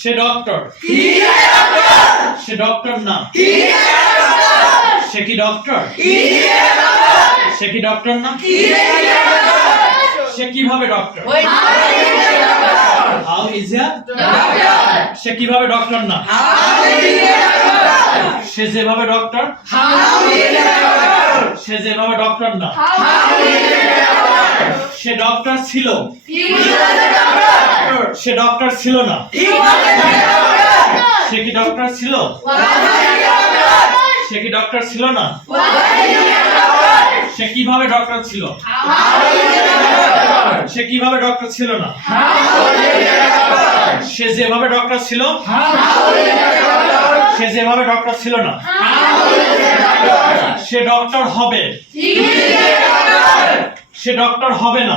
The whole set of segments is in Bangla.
সে ডক্টর। সে ডক্টর না। সে কি ডক্টর? সে কি ডক্টর না? সে কীভাবে ডক্টর? হাউ ইজ সে কীভাবে ডক্টর না? সে যেভাবে ডক্টর? সে যেভাবে ডক্টর না? সে ডক্টর ছিল। সে ডক্টর ছিল না। সে কি ডক্টর ছিল? সে কি ডক্টর ছিল না? সে কীভাবে ডক্টর ছিল? সে কীভাবে ডক্টর ছিল না? সে যেভাবে ডক্টর ছিল? সে যেভাবে ডক্টর ছিল না? সে ডক্টর হবে। সে ডক্টর হবে না।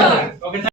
Okay.